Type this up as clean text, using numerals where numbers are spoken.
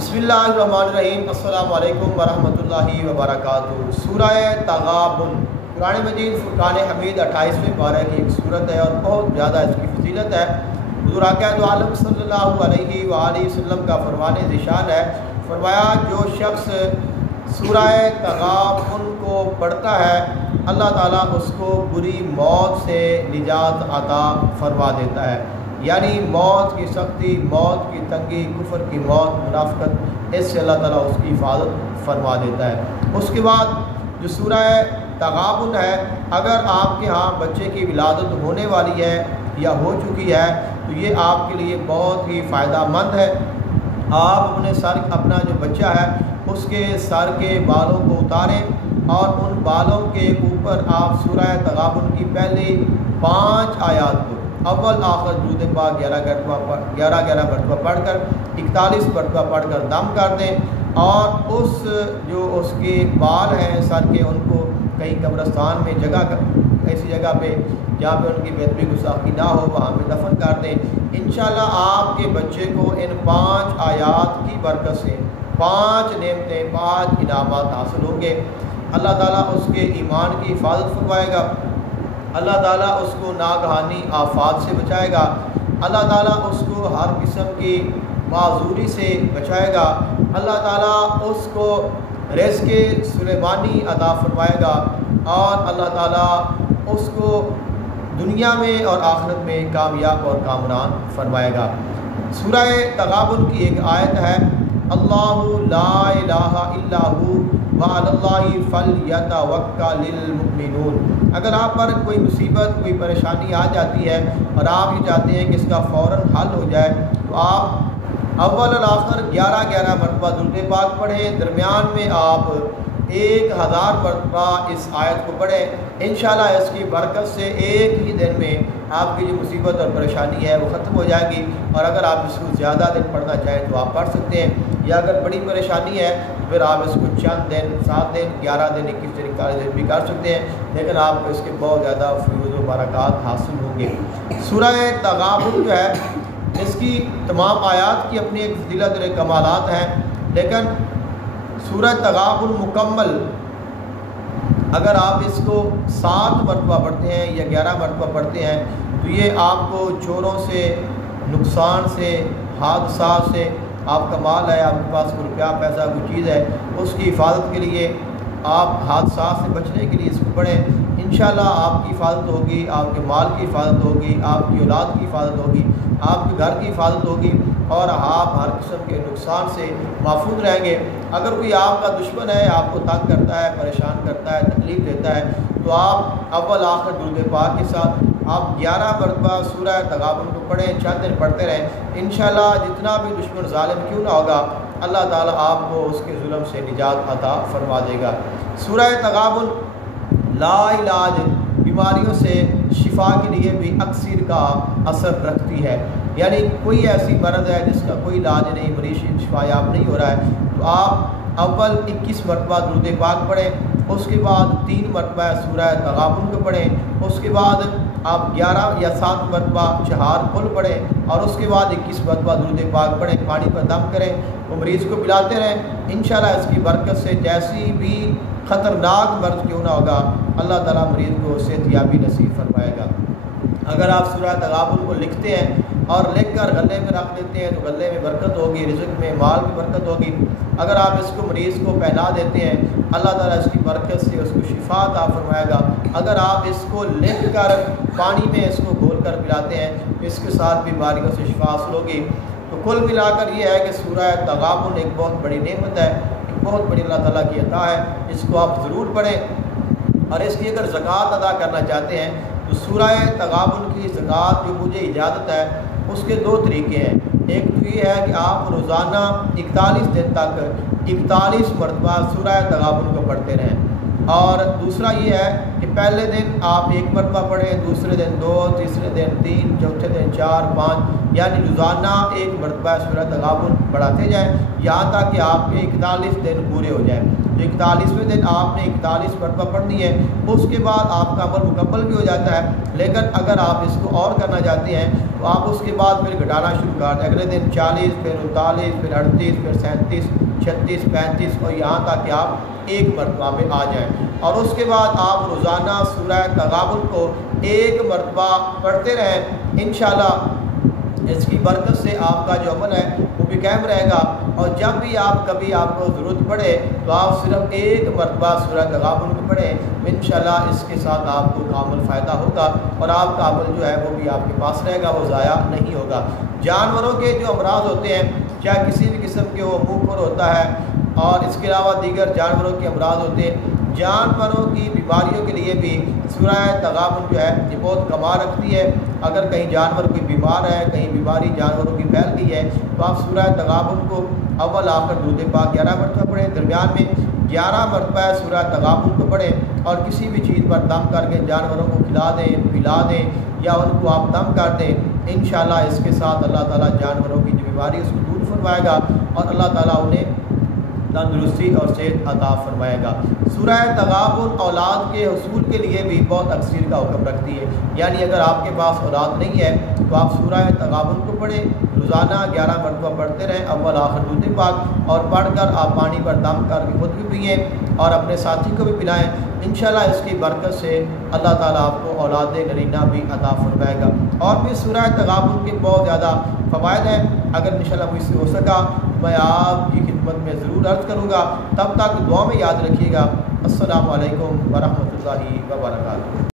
बिस्मिल्लाहिर्रहमानिर्रहीम। अस्सलामु अलैकुम वरहमतुल्लाहि वबरकातुहू। सूरह तगाबुन कुरान मजीद फुरकान हमीद 28वें पारे की एक सूरत है और बहुत ज़्यादा इसकी फजीलत है। हुज़ूर आक़ा दो आलम सल्लल्लाहु अलैहि वसल्लम का फरमाने ज़िशान है, फरमाया जो शख्स सूरह तगाबुन को पढ़ता है अल्लाह ताला उसको बुरी मौत से निजात अता फरमा देता है। यानी मौत की सख्ती, मौत की तंगी, कुफर की मौत, मुनाफ़िक़त, इससे अल्लाह ताला उसकी हिफाजत फरमा देता है। उसके बाद जो सूरह तगाबुन है, अगर आपके यहाँ बच्चे की विलादत होने वाली है या हो चुकी है तो ये आपके लिए बहुत ही फ़ायदामंद है। आप अपना जो बच्चा है उसके सर के बालों को उतारें और उन बालों के ऊपर आप सूरह तगाबुन की पहली 5 आयात को अव्वल आखिर दुरूद पाक 11 मरतबा पढ़कर 41 मरतबा पढ़कर दम कर दें और उस जो उसके बाल हैं सर के उनको कहीं कब्रिस्तान में ऐसी जगह पे जहाँ पे उनकी बेदबी गुस्ताखी ना हो वहाँ पे दफन कर दें। इंशाल्लाह आपके बच्चे को इन 5 आयात की बरकत से 5 नेमतें, 5 इनामात हासिल होंगे। अल्लाह ताला उसके ईमान की हिफाजत फरमाएगा, अल्लाह ताला उसको नागहानी आफात से बचाएगा, अल्लाह ताला उसको हर किस्म की माजूरी से बचाएगा, अल्लाह ताला उसको रिज़्क़ सुलेमानी अता फरमाएगा और अल्लाह ताला उसको दुनिया में और आखिरत में कामयाब और कामरान फरमाएगा। सूरह तगाबुन की एक आयत है, अल्लाहु ला इलाहा इल्ला हु व अलल्लाहि फलयतवक्कलिल मुमिनून। अगर आप पर कोई मुसीबत, कोई परेशानी आ जाती है और आप ये चाहते हैं कि इसका फ़ौरन हल हो जाए तो आप अव्वल और आखिर 11 मरतबा दुरूद पाक पढ़ें। दरमियान में आप 1000 मरतबा इस आयत को पढ़ें। इंशाल्लाह इसकी बरकत से एक ही दिन में आपकी जो मुसीबत और परेशानी है वो ख़त्म हो जाएगी। और अगर आप इसको ज़्यादा दिन पढ़ना चाहें तो आप पढ़ सकते हैं, या अगर बड़ी परेशानी है फिर आप इसको चंद दिन, 7 दिन, 11 दिन, 21 दिन, 41 दिन भी कर सकते हैं, लेकिन आपको इसके बहुत ज़्यादा फ़यूज़ व बरक़ात हासिल होंगे। सूरह तगाबुन जो है इसकी तमाम आयात की अपनी एक फजीलत और कमालात हैं, लेकिन सूरह तगाबुन मुकम्मल अगर आप इसको 7 मरतबा पढ़ते हैं या 11 मरतबा पढ़ते हैं तो ये आपको चोरों से, नुकसान से, हादसा से, आपका माल है, आपके पास कोई रुपया पैसा कोई चीज़ है उसकी हिफाजत के लिए, आप हादसा से बचने के लिए इसको पढ़ें। इंशाल्लाह आपकी हिफाजत होगी, आपके माल की हिफाजत होगी, आपकी औलाद की हिफाजत होगी, आपके घर की हिफाजत होगी और आप हर किस्म के नुकसान से महफूज रहेंगे। अगर कोई आपका दुश्मन है, आपको तंग करता है, परेशान करता है, तकलीफ़ देता है तो आप अव्वल आखिर दुरूद पाक के साथ आप 11 मरतबा सूरह तगाबुन को पढ़ें, चंद दिन पढ़ते रहें। इंशाल्लाह जितना भी दुश्मन ज़ालिम क्यों ना होगा अल्लाह ताला आपको उसके जुल्म से निजात अता फरमा देगा। सूरह तगाबुन लाइलाज बीमारियों से शिफा के लिए भी अक्सर का असर रखती है। यानी कोई ऐसी मर्ज़ है जिसका कोई इलाज नहीं, मरीज़ शिफायाब नहीं हो रहा है तो आप अव्वल 21 मरतबा दुरूद पाक पढ़ें, उसके बाद 3 मरतबा सूरह तगाबुन को पढ़ें, उसके बाद आप 11 या 7 मरतबा चहार कुल पढ़ें और उसके बाद 21 मरतबा दुरूद पाक पढ़ें, पानी पर दम करें, वो मरीज़ को पिलाते रहें। इंशाल्लाह इसकी बरकत से जैसी भी ख़तरनाक मर्ज़ क्यों ना होगा अल्लाह ताला मरीज़ को सेहतयाबी नसीब फरमाएगा। अगर आप सूरह तगाबुन को लिखते हैं और लिख कर गले में रख देते हैं तो गले में बरकत होगी, रिज़्क़ में, माल में बरकत होगी। अगर आप इसको मरीज़ को पहना देते हैं अल्लाह ताला इसकी बरकत से उसको शिफा अता फरमाएगा। अगर आप इसको लिख कर पानी में इसको घोल कर पिलाते हैं तो इसके साथ बीमारियों से शिफा हासिल होगी। तो कुल मिलाकर ये है कि सूरह तगाबुन एक बहुत बड़ी नेमत है, एक बहुत बड़ी अल्लाह ताला की अता है, इसको आप ज़रूर पढ़ें। और इसकी अगर ज़कात अदा करना चाहते हैं तो सूरह तगाबुन की ज़कात जो मुझे इजाज़त है उसके 2 तरीके हैं। एक तो ये है कि आप रोज़ाना 41 दिन तक 41 मरतबा सूरह तगाबुन को पढ़ते रहें, और दूसरा ये है कि پہلے دن آپ 1 مرتبہ پڑھیں، دوسرے دن 2، تیسرے دن 3، چوتھے دن 4، 5، یعنی روزانہ 1 مرتبہ سورہ تغابن پڑھاتے جائیں یہاں تک کہ آپ کے 41 دن پورے ہو جائیں۔ تو 41ویں دن آپ نے 41 مرتبہ پڑھنی ہے، اس کے بعد آپ کا عمل مکمل بھی ہو جاتا ہے۔ لیکن اگر آپ اس کو اور کرنا چاہتے ہیں تو آپ اس کے بعد پھر گھٹانا شروع کر دیں، اگلے دن 40، پھر 39، پھر 38، پھر 37، 36، 35 اور یہاں تک کہ آپ 1 مرتبہ پہ آ جائیں۔ اور اس کے بعد آپ روزانہ سورہ تغابن کو 1 مرتبہ پڑھتے رہیں، انشاءاللہ اس کی برکت سے آپ کا جو عمل ہے وہ بھی قائم رہے گا۔ اور جب بھی کبھی آپ کو ضرورت پڑے تو آپ صرف 1 مرتبہ سورہ تغابن کو پڑھیں، انشاءاللہ اس کے ساتھ آپ کو کامل فائدہ ہوگا اور آپ کا عمل جو ہے وہ بھی آپ کے پاس رہے گا، وہ ضائع نہیں ہوگا۔ جانوروں کے جو امراض ہوتے ہیں، چاہے کسی بھی قسم کے وہ منہ پر ہوتا ہے اور اس کے علاوہ دیگر جانوروں کے امراض ہوتے ہیں، جانوروں کی بیماریوں کے لیے بھی سورہ تغابن جو ہے یہ بہت کمال رکھتی ہے۔ اگر کہیں جانور کوئی بیمار ہے، کہیں بیماری جانوروں کی پھیل گئی ہے تو آپ سورہ تغابن کو اول آخر درود پاک 11 مرتبہ پڑھیں، درمیان میں 11 مرتبہ سورہ تغابن کو پڑھیں اور کسی بھی چیز پر دم کر کے جانوروں کو کھلا دیں، پلا دیں یا ان کو آپ دم کر دیں، انشاءاللہ اس کے ساتھ اللہ تعالیٰ جانوروں کی جو بیماری ہے اس کو دور فرمائے گا اور اللہ تعالیٰ انہیں تندرستی اور صحت عطا فرمائے گا۔ سورہ تغابن اولاد کے حصول کے لیے بھی بہت تکثیر کا حکم رکھتی ہے، یعنی اگر آپ کے پاس اولاد نہیں ہے تو آپ سورہ تغابن کو پڑھیں، روزانہ 11 مرتبہ پڑھتے رہیں، اول آخر درود پاک، اور پڑھ کر آپ پانی پر دم کر کے خود بھی پئیں اور اپنے ساتھی کو بھی پلائیں۔ انشاءاللہ اس کی برکت سے اللہ تعالیٰ آپ کو اولاد نرینہ بھی عطا فرمائے گا۔ اور بھی سورہ تغابن کے بہت زیادہ فوائد ہیں، اگر انشاءاللہ مجھ سے ہو سکا میں آپ کی خدمت میں ضرور عرض کروں گا۔ تب تک دعا میں یاد رکھیے گا۔ السلام علیکم ورحمۃ اللہ وبرکاتہ۔